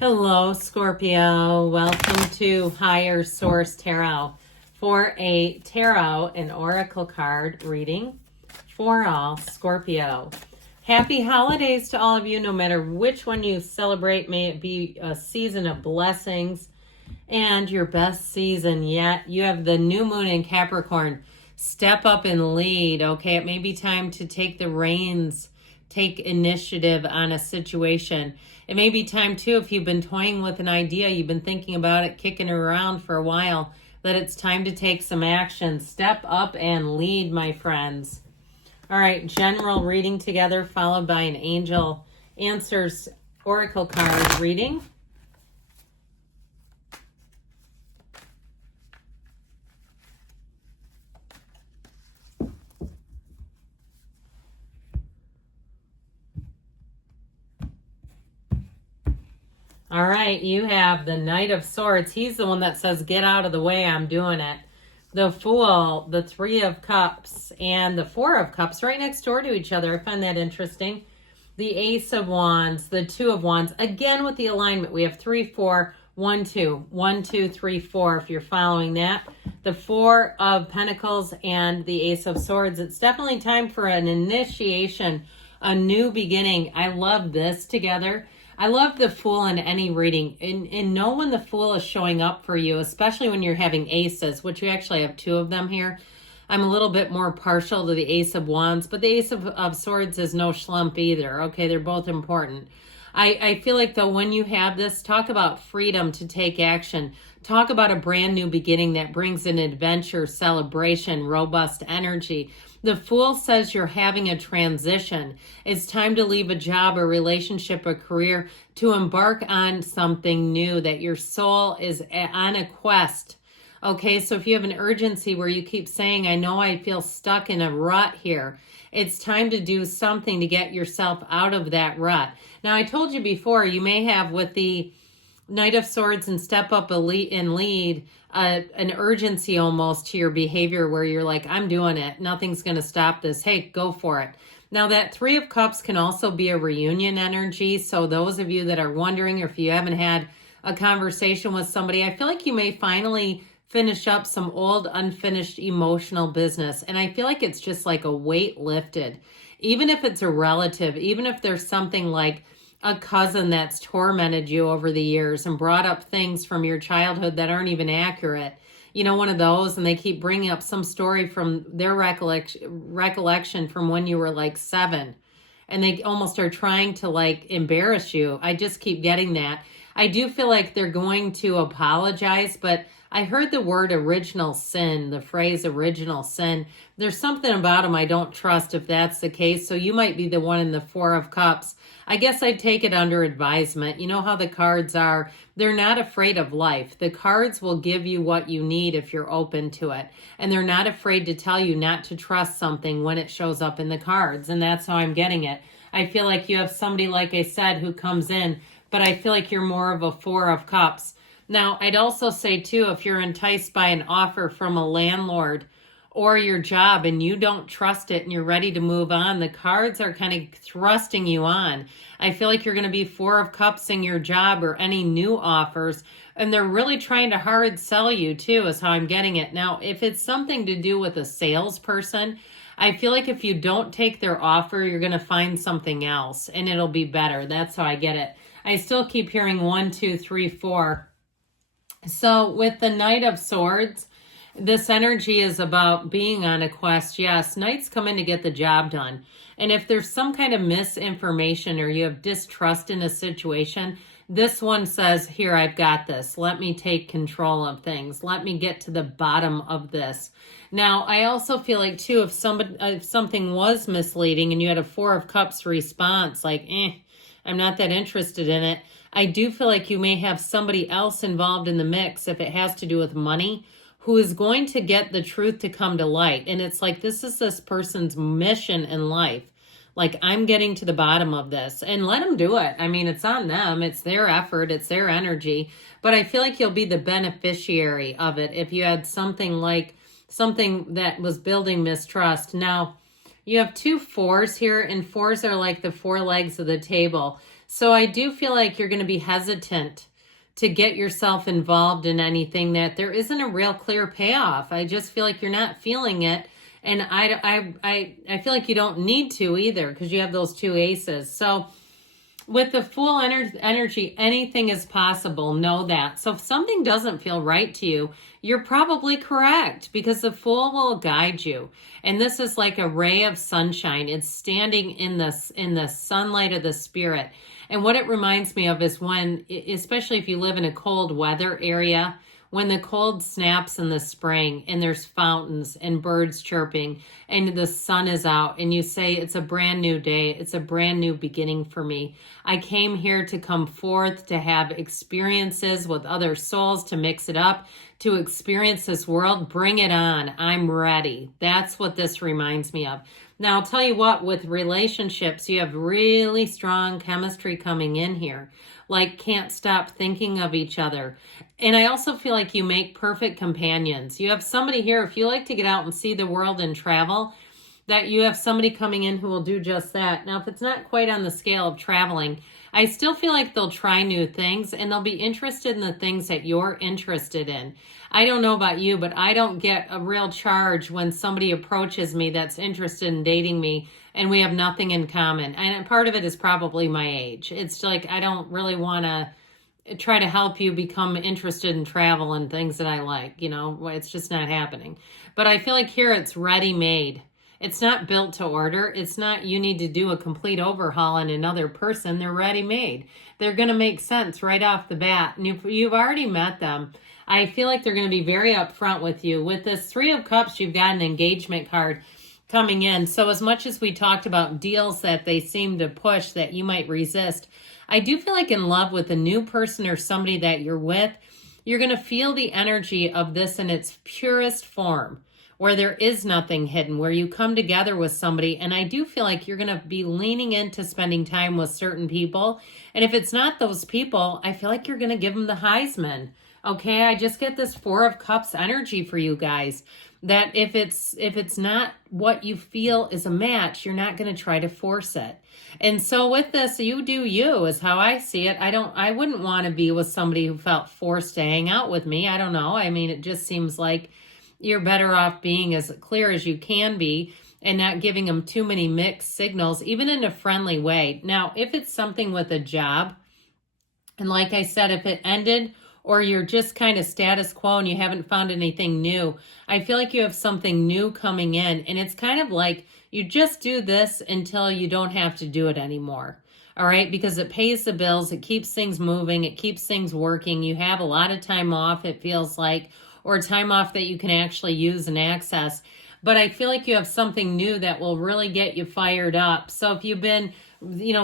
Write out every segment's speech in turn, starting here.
Hello, Scorpio. Welcome to Higher Source Tarot for a tarot and oracle card reading for all Scorpio. Happy holidays to all of you, no matter which one you celebrate. May it be a season of blessings and your best season yet. You have the new moon in Capricorn. Step up and lead, okay? It may be time to take the reins, take initiative on a situation. It may be time too, if you've been toying with an idea, you've been thinking about it, kicking it around for a while, that it's time to take some action. Step up and lead, my friends. All right, general reading together, followed by an angel answers oracle card reading. All right, you have the Knight of Swords. He's the one that says, get out of the way, I'm doing it. The Fool, the Three of Cups, and the Four of Cups right next door to each other. I find that interesting. The Ace of Wands, the Two of Wands. Again, with the alignment, we have 3, 4, 1, 2. 1, 2, 3, 4, if you're following that. The Four of Pentacles and the Ace of Swords. It's definitely time for an initiation, a new beginning. I love this together. I love the Fool in any reading, and know when the Fool is showing up for you, especially when you're having aces, which you actually have 2 of them here. I'm a little bit more partial to the Ace of Wands, but the Ace of Swords is no schlump either. Okay, they're both important. I feel like, though, when you have this, talk about freedom to take action. Talk about a brand new beginning that brings an adventure, celebration, robust energy. The Fool says you're having a transition. It's time to leave a job, a relationship, a career, to embark on something new, that your soul is on a quest. Okay, so if you have an urgency where you keep saying, I know I feel stuck in a rut here, it's time to do something to get yourself out of that rut. Now, I told you before, you may have with the Knight of Swords and Step Up and Lead, an urgency almost to your behavior where you're like, I'm doing it. Nothing's going to stop this. Hey, go for it. Now, that Three of Cups can also be a reunion energy. So those of you that are wondering, or if you haven't had a conversation with somebody, I feel like you may finally finish up some old, unfinished emotional business. And I feel like it's just like a weight lifted. Even if it's a relative, even if there's something like a cousin that's tormented you over the years and brought up things from your childhood that aren't even accurate. You know, one of those, and they keep bringing up some story from their recollection from when you were like 7. And they almost are trying to like embarrass you. I just keep getting that. I do feel like they're going to apologize, but I heard the word original sin, the phrase original sin. There's something about them I don't trust if that's the case. So you might be the one in the Four of Cups. I guess I'd take it under advisement. You know how the cards are. They're not afraid of life. The cards will give you what you need if you're open to it. And they're not afraid to tell you not to trust something when it shows up in the cards. And that's how I'm getting it. I feel like you have somebody, like I said, who comes in, but I feel like you're more of a Four of Cups. Now, I'd also say, too, if you're enticed by an offer from a landlord or your job and you don't trust it and you're ready to move on, the cards are kind of thrusting you on. I feel like you're going to be Four of Cups in your job or any new offers, and they're really trying to hard sell you, too, is how I'm getting it. Now, if it's something to do with a salesperson, I feel like if you don't take their offer, you're going to find something else and it'll be better. That's how I get it. I still keep hearing 1, 2, 3, 4. So with the Knight of Swords, this energy is about being on a quest. Yes, knights come in to get the job done. And if there's some kind of misinformation or you have distrust in a situation, this one says, here, I've got this. Let me take control of things. Let me get to the bottom of this. Now, I also feel like, too, if something was misleading and you had a Four of Cups response, like, I'm not that interested in it, I do feel like you may have somebody else involved in the mix if it has to do with money, who is going to get the truth to come to light. And it's like, this is this person's mission in life. Like, I'm getting to the bottom of this, and let them do it. I mean, it's on them. It's their effort. It's their energy. But I feel like you'll be the beneficiary of it if you had something that was building mistrust. Now, you have 2 4s here, and 4s are like the 4 legs of the table. So I do feel like you're going to be hesitant to get yourself involved in anything that there isn't a real clear payoff. I just feel like you're not feeling it. And I feel like you don't need to either, because you have those two aces. So with the Fool energy, anything is possible. Know that. So if something doesn't feel right to you, you're probably correct, because the Fool will guide you. And this is like a ray of sunshine. It's standing in the sunlight of the spirit. And what it reminds me of is when, especially if you live in a cold weather area, when the cold snaps in the spring and there's fountains and birds chirping and the sun is out and you say, it's a brand new day. It's a brand new beginning for me. I came here to come forth, to have experiences with other souls, to mix it up, to experience this world. Bring it on. I'm ready. That's what this reminds me of. Now, I'll tell you what, with relationships, you have really strong chemistry coming in here. Like, can't stop thinking of each other. And I also feel like you make perfect companions. You have somebody here, if you like to get out and see the world and travel, that you have somebody coming in who will do just that. Now, if it's not quite on the scale of traveling, I still feel like they'll try new things and they'll be interested in the things that you're interested in. I don't know about you, but I don't get a real charge when somebody approaches me that's interested in dating me and we have nothing in common. And part of it is probably my age. It's like, I don't really want to try to help you become interested in travel and things that I like. You know, it's just not happening. But I feel like here it's ready-made. It's not built to order. It's not you need to do a complete overhaul on another person. They're ready-made. They're going to make sense right off the bat. And if you've already met them, I feel like they're going to be very upfront with you. With this Three of Cups, you've got an engagement card coming in. So as much as we talked about deals that they seem to push that you might resist, I do feel like in love with a new person or somebody that you're with, you're going to feel the energy of this in its purest form, where there is nothing hidden, where you come together with somebody. And I do feel like you're going to be leaning into spending time with certain people. And if it's not those people, I feel like you're going to give them the Heisman. Okay, I just get this Four of Cups energy for you guys, that if it's not what you feel is a match, you're not going to try to force it. And so with this, you do you is how I see it. I wouldn't want to be with somebody who felt forced to hang out with me. I don't know. I mean, it just seems like you're better off being as clear as you can be and not giving them too many mixed signals, even in a friendly way. Now, if it's something with a job, and like I said, if it ended or you're just kind of status quo and you haven't found anything new, I feel like you have something new coming in. And it's kind of like you just do this until you don't have to do it anymore. All right, because it pays the bills, it keeps things moving, it keeps things working. You have a lot of time off, it feels like, or time off that you can actually use and access. But I feel like you have something new that will really get you fired up. So if you've been,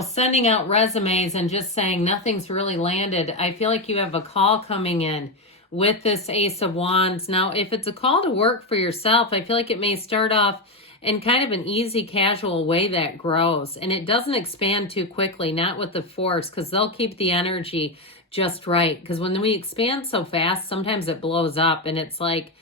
sending out resumes and just saying nothing's really landed, I feel like you have a call coming in with this Ace of Wands. Now, if it's a call to work for yourself, I feel like it may start off in kind of an easy, casual way that grows. And it doesn't expand too quickly, not with the force, because they'll keep the energy just right. Because when we expand so fast, sometimes it blows up and it's like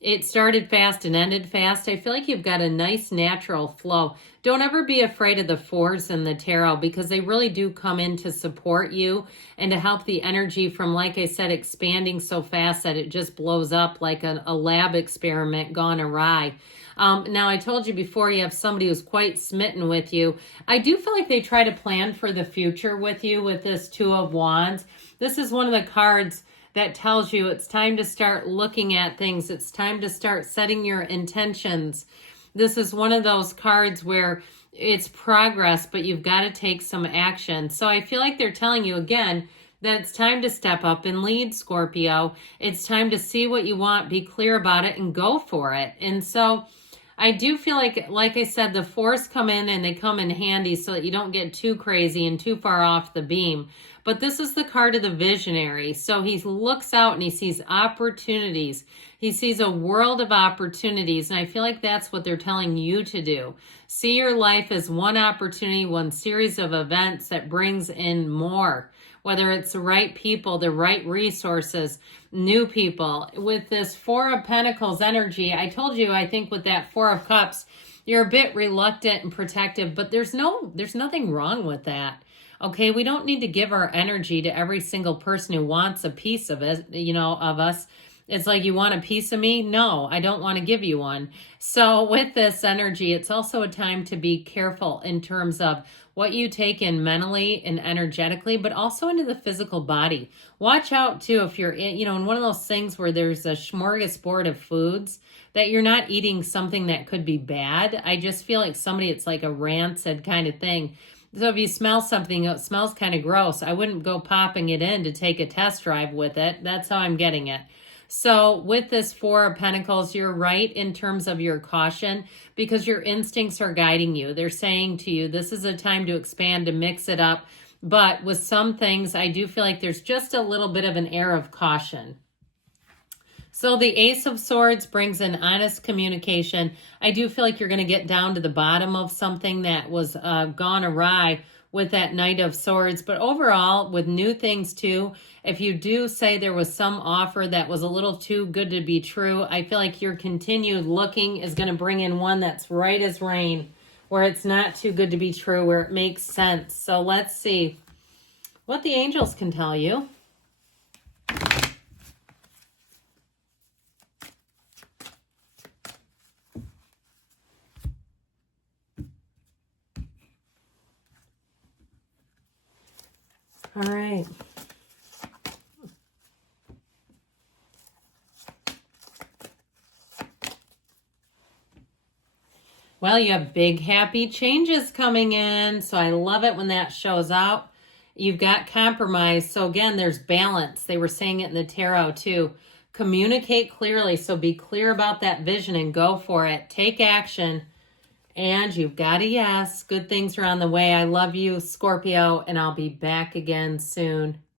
it started fast and ended fast. I feel like you've got a nice natural flow. Don't ever be afraid of the fours in the tarot, because they really do come in to support you and to help the energy from, like I said, expanding so fast that it just blows up like a lab experiment gone awry. Now, I told you before, you have somebody who's quite smitten with you. I do feel like they try to plan for the future with you with this Two of Wands. This is one of the cards that tells you it's time to start looking at things. It's time to start setting your intentions. This is one of those cards where it's progress, but you've got to take some action. So I feel like they're telling you again that it's time to step up and lead, Scorpio. It's time to see what you want, be clear about it, and go for it. And so I do feel like I said, the fours come in and they come in handy so that you don't get too crazy and too far off the beam. But this is the card of the visionary. So he looks out and he sees opportunities. He sees a world of opportunities. And I feel like that's what they're telling you to do. See your life as one opportunity, one series of events that brings in more. Whether it's the right people, the right resources, new people. With this Four of Pentacles energy, I told you, I think with that Four of Cups, you're a bit reluctant and protective, but there's nothing wrong with that. Okay, we don't need to give our energy to every single person who wants a piece of it, of us. It's like, you want a piece of me? No, I don't want to give you one. So with this energy, it's also a time to be careful in terms of what you take in mentally and energetically, but also into the physical body. Watch out too if you're in one of those things where there's a smorgasbord of foods, that you're not eating something that could be bad. I just feel like it's like a rancid kind of thing. So if you smell something that smells kind of gross, I wouldn't go popping it in to take a test drive with it. That's how I'm getting it. So with this Four of Pentacles, you're right in terms of your caution, because your instincts are guiding you. They're saying to you, this is a time to expand, to mix it up. But with some things, I do feel like there's just a little bit of an air of caution. So the Ace of Swords brings in honest communication. I do feel like you're going to get down to the bottom of something that was gone awry with that Knight of Swords. But overall, with new things too, if you do say there was some offer that was a little too good to be true, I feel like your continued looking is going to bring in one that's right as rain, where it's not too good to be true, where it makes sense. So let's see what the angels can tell you. All right. Well, you have big, happy changes coming in. So I love it when that shows up. You've got compromise. So again, there's balance. They were saying it in the tarot too. Communicate clearly. So be clear about that vision and go for it. Take action. And you've got a yes. Good things are on the way. I love you, Scorpio, and I'll be back again soon.